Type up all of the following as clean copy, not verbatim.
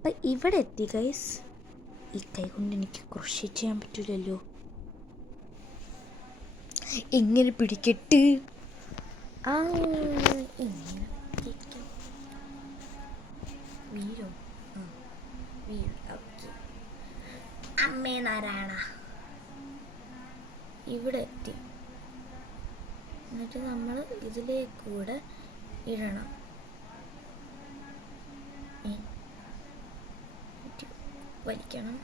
അപ്പം ഇവിടെ എത്തി ഗൈസ്. ഈ കൈ കൊണ്ട് എനിക്ക് ക്രോഷ്യ ചെയ്യാൻ പറ്റില്ലല്ലോ. എങ്ങനെ പിടിക്കട്ട്? ഇങ്ങനെ വീരോ വീരോ. ഓക്കെ, അമ്മേ നാരായണ. ഇവിടെ എത്തി. എന്നിട്ട് നമ്മൾ ഇതിലേക്കൂടെ ഇടണം. വലിക്കണം.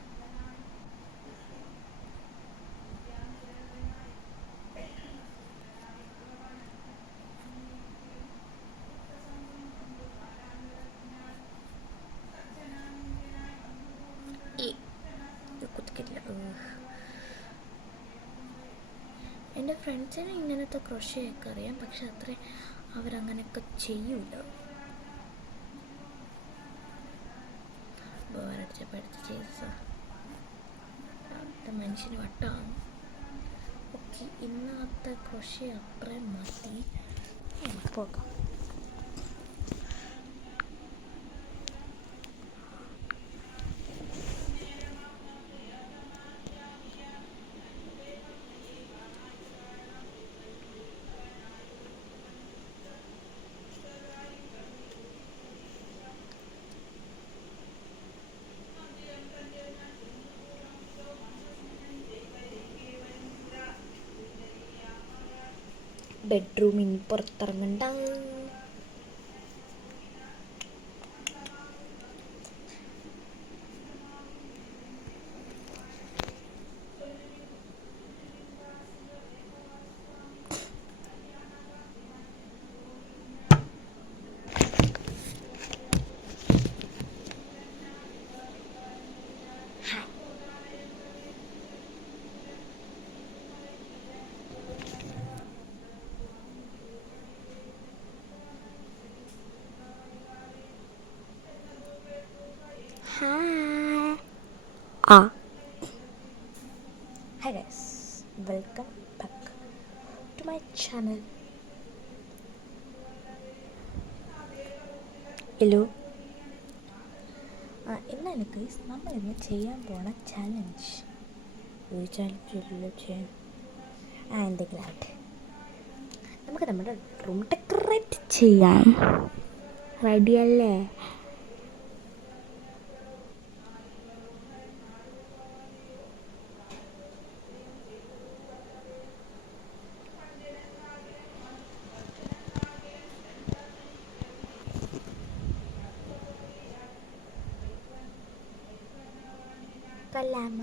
കുത്തിക്കില്ല. എൻ്റെ ഫ്രണ്ട്സിന് ഇങ്ങനത്തെ ക്രോഷ്യൊക്കെ അറിയാം, പക്ഷെ അത്ര അവരങ്ങനെയൊക്കെ ചെയ്യൂല. ബോറടിച്ചപ്പോൾ എടുത്ത് ചെയ്ത മനുഷ്യന് വട്ടമാണ്. ഓക്കെ, ഇന്നത്തെ ക്രോഷ്യ അത്രയും മതി. പോകാം. ബെഡ്റൂമിൽ പുറത്തിറങ്ങണ്ട. Hi guys, welcome back to my channel. Hello. എന്താണ് ഗൈസ്, നമ്മളിന്ന് ചെയ്യാൻ പോണ ചാലഞ്ച്. ഒരു ചാലഞ്ചല്ലോ ചെയ്യാൻ. എന്തെങ്കിലും ആവട്ടെ, നമുക്ക് നമ്മുടെ റൂം ഡെക്കറേറ്റ് ചെയ്യാം. റെഡിയല്ലേ? കൊല്ലാമ.